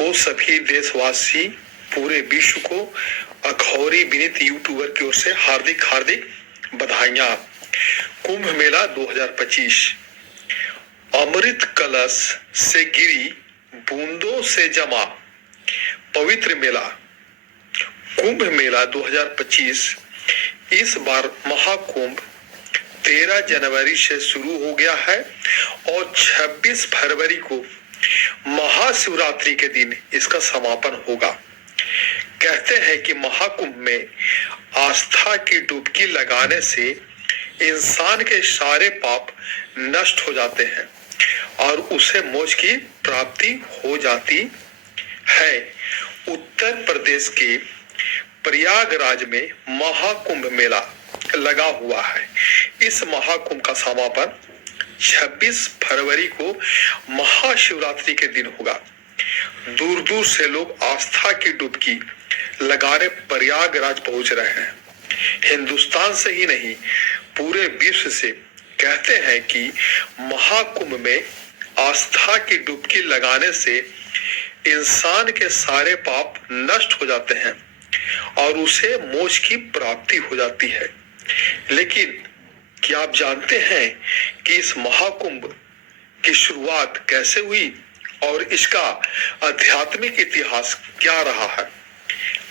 को सभी देशवासी, पूरे विश्व को अखौरी विनीत यूट्यूबर की ओर से हार्दिक हार्दिक बधाइयां। कुंभ मेला 2025 अमृत कलश से गिरी बूंदों से जमा पवित्र मेला। कुंभ मेला 2025 इस बार महाकुंभ 13 जनवरी से शुरू हो गया है और 26 फरवरी को महाशिवरात्रि के दिन इसका समापन होगा। कहते हैं कि महाकुंभ में आस्था की डुबकी लगाने से इंसान के सारे पाप नष्ट हो जाते हैं और उसे मोक्ष की प्राप्ति हो जाती है। उत्तर प्रदेश के प्रयागराज में महाकुंभ मेला लगा हुआ है। इस महाकुंभ का समापन 26 फरवरी को महाशिवरात्रि के दिन होगा। दूर दूर से लोग आस्था की डुबकी लगाने प्रयागराज पहुंच रहे हैं। हिंदुस्तान से ही नहीं, पूरे विश्व से कहते हैं कि महाकुंभ में आस्था की डुबकी लगाने से इंसान के सारे पाप नष्ट हो जाते हैं और उसे मोक्ष की प्राप्ति हो जाती है। लेकिन क्या आप जानते हैं कि इस महाकुंभ की शुरुआत कैसे हुई और इसका आध्यात्मिक इतिहास क्या रहा है?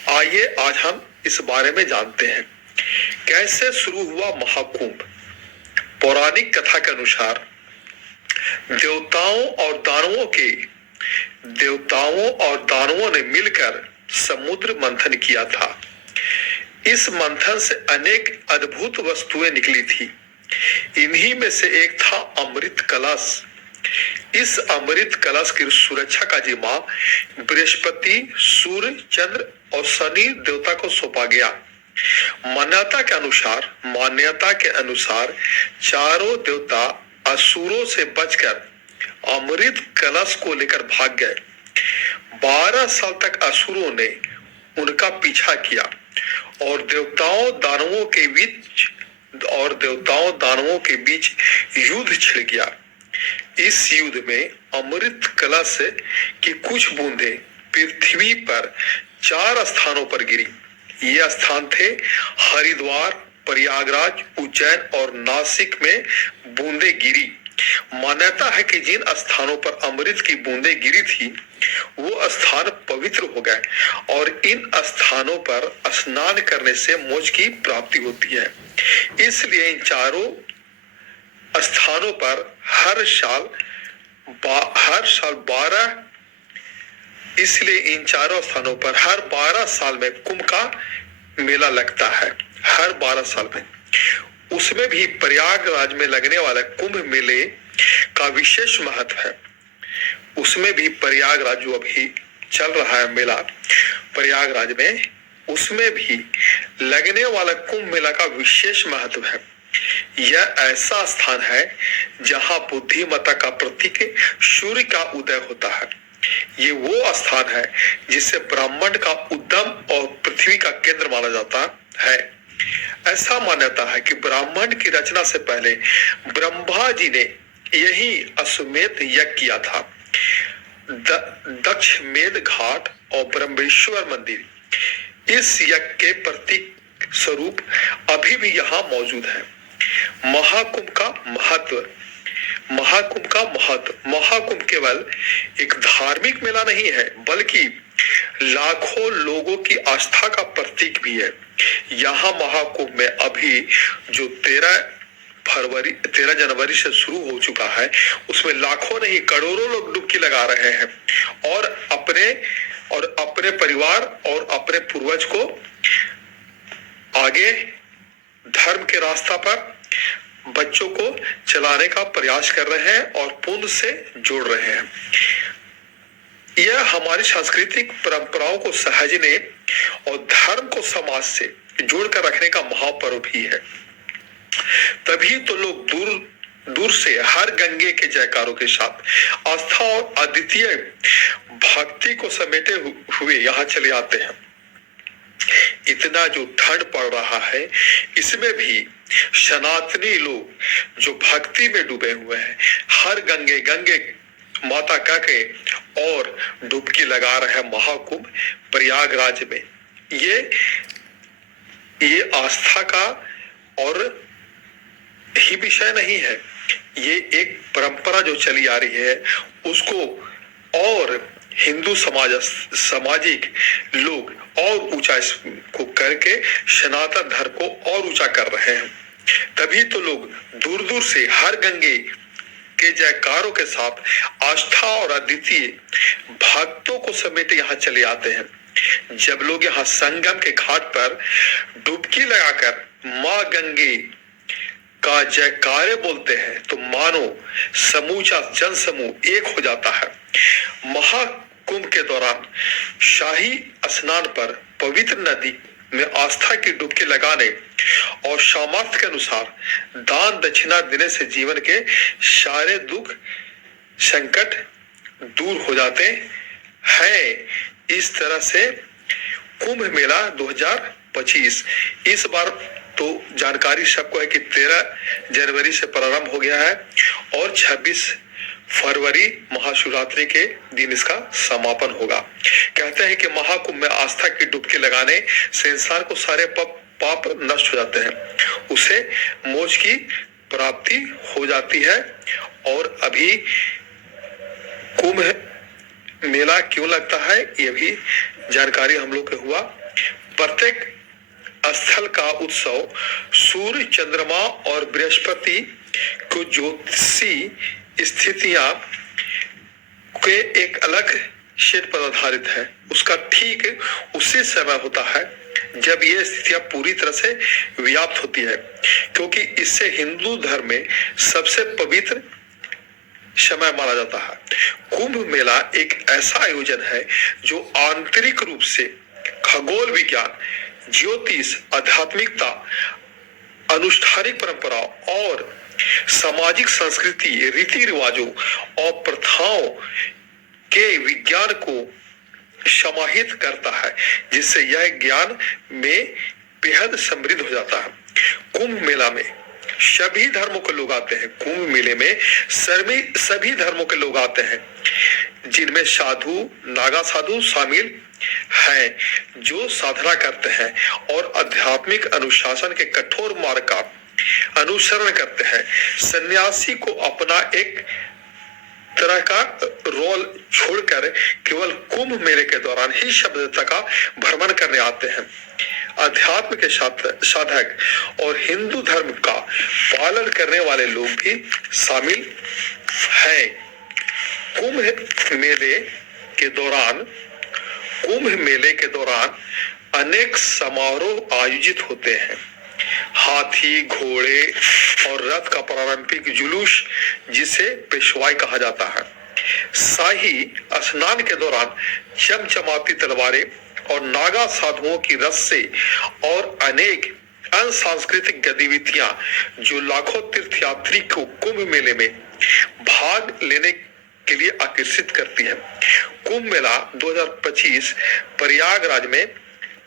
आइए आज हम इस बारे में जानते हैं। कैसे शुरू हुआ महाकुंभ? पौराणिक कथा के अनुसार देवताओं और दानवों ने मिलकर समुद्र मंथन किया था। इस मंथन से अनेक अद्भुत वस्तुएं निकली थी। इन्हीं में से एक था अमृत कलश। इस अमृत कलश की सुरक्षा का जिम्मा बृहस्पति, सूर्य, चंद्र और शनि देवता को सौंपा गया। मान्यता के अनुसार चारों देवता असुरों से बचकर अमृत कलश को लेकर भाग गए। 12 साल तक असुरों ने उनका पीछा किया और देवताओं दानवों के बीच युद्ध छिड़ गया। इस युद्ध में अमृत कलश की कुछ बूंदें पृथ्वी पर 4 स्थानों पर गिरी। ये स्थान थे हरिद्वार, प्रयागराज, उज्जैन और नासिक में बूंदें गिरी। मान्यता है कि जिन स्थानों पर अमृत की बूंदें गिरी थी वो स्थान पवित्र हो गए और इन स्थानों पर स्नान करने से मोक्ष की प्राप्ति होती है। इसलिए इन चारों स्थानों पर हर साल 12 साल में कुंभ का मेला लगता है। हर 12 साल में, उसमें भी प्रयागराज में लगने वाले कुंभ मेले का विशेष महत्व है। उसमें भी प्रयागराज जो अभी चल रहा है मेला प्रयागराज में, उसमें भी लगने वाला कुंभ मेला का विशेष महत्व है। यह ऐसा स्थान है जहां बुद्धिमत्ता का प्रतीक सूर्य का उदय होता है। ये वो स्थान है जिसे ब्रह्मांड का उद्गम और पृथ्वी का केंद्र माना जाता है। ऐसा मान्यता है कि ब्रह्मांड की रचना से पहले ब्रह्मा जी ने यही अश्वमेध यज्ञ किया था। दक्षमेध घाट और ब्रह्मेश्वर मंदिर इस यज्ञ के प्रतीक स्वरूप अभी भी यहाँ मौजूद है। महाकुंभ का महत्व। महाकुंभ केवल एक धार्मिक मेला नहीं है, बल्कि लाखों लोगों की आस्था का प्रतीक भी है। यहाँ महाकुंभ में अभी जो 13 जनवरी से शुरू हो चुका है, उसमें लाखों नहीं करोड़ों लोग डुबकी लगा रहे हैं और अपने परिवार और अपने पूर्वज को आगे धर्म के रास्ता पर बच्चों को चलाने का प्रयास कर रहे हैं और पुण्य से जोड़ रहे हैं। यह हमारी सांस्कृतिक परंपराओं को सहेजने और धर्म को समाज से जोड़कर रखने का महापर्व भी है। तभी तो लोग दूर दूर से हर गंगे के जयकारों के साथ आस्था और अद्वितीय भक्ति को समेटे हुए यहाँ चले आते हैं। इतना जो ठंड पड़ रहा है, इसमें भी सनातनी लोग जो भक्ति में डूबे हुए हैं, हर गंगे माता कह के और डुबकी लगा रहे महाकुंभ प्रयागराज में। ये आस्था का और ही विषय नहीं है, ये एक परंपरा जो चली आ रही है उसको और हिंदू सामाजिक लोग और ऊंचा इसको करके सनातन धर्म को और ऊंचा कर रहे हैं। तभी तो लोग दूर दूर से हर गंगे के जयकारों के साथ आस्था और अद्वितीय भक्तों को समेटे यहाँ चले आते हैं। जब लोग यहाँ संगम के घाट पर डुबकी लगाकर माँ गंगे का जयकारे बोलते हैं तो मानो समूचा जन समूह एक हो जाता है। महाकुंभ के दौरान शाही स्नान पर पवित्र नदी में आस्था की डुबकी लगाने और सामर्थ्य के अनुसार दान दक्षिणा देने से जीवन के सारे दुख संकट दूर हो जाते हैं। इस तरह से कुंभ मेला 2025 इस बार तो जानकारी सबको है कि 13 जनवरी से प्रारंभ हो गया है और 26 फरवरी महाशिवरात्रि के दिन इसका समापन होगा। कहते हैं कि महाकुंभ में आस्था की डुबकी लगाने से इंसान को सारे पाप नष्ट हो जाते हैं, उसे मोक्ष की प्राप्ति हो जाती है। और अभी कुंभ मेला क्यों लगता है ये भी जानकारी हम लोग को हुआ। प्रत्येक स्थल का उत्सव सूर्य चंद्रमा और बृहस्पति को ज्योतिषी स्थितियां के एक अलग क्षेत्र पर आधारित है। उसका ठीक उसी समय होता है जब ये स्थितियां पूरी तरह से व्याप्त होती है, क्योंकि इससे हिंदू धर्म में सबसे पवित्र समय माना जाता है। कुंभ मेला एक ऐसा आयोजन है जो आंतरिक रूप से खगोल विज्ञान, ज्योतिष, आध्यात्मिकता, अनुष्ठानिक परंपरा और सामाजिक संस्कृति, रीति रिवाजों और प्रथाओं के विज्ञान को समाहित करता है, जिससे यह ज्ञान में बेहद समृद्ध हो जाता है। कुंभ मेला में सभी धर्मों के लोग आते हैं। कुंभ मेले में सभी धर्मों के लोग आते हैं, जिनमें साधु, नागा साधु शामिल हैं, जो साधना करते हैं और आध्यात्मिक अनुशासन के कठोर मार्ग का अनुसरण करते हैं। सन्यासी को अपना एक तरह का रोल छोड़कर केवल कुंभ मेले के दौरान ही शब्दता का भ्रमण करने आते हैं। अध्यात्म के साधक और हिंदू धर्म का पालन करने वाले लोग भी शामिल हैं। कुंभ मेले के दौरान अनेक समारोह आयोजित होते हैं। हाथी, घोड़े और रथ का पारंपरिक जुलूस, जिसे पेशवाई कहा जाता है। शाही स्नान के दौरान चमचमाती तलवारें और नागा साधुओं की रस्से और अनेक अन्य सांस्कृतिक गतिविधियां जो लाखों तीर्थयात्री को कुंभ मेले में भाग लेने के लिए आकर्षित करती है। कुंभ मेला 2025 प्रयागराज में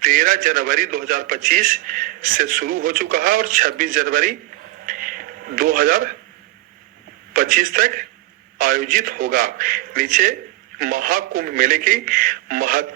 13 जनवरी 2025 से शुरू हो चुका है और 26 जनवरी 2025 तक आयोजित होगा। नीचे महाकुंभ मेले की महत्व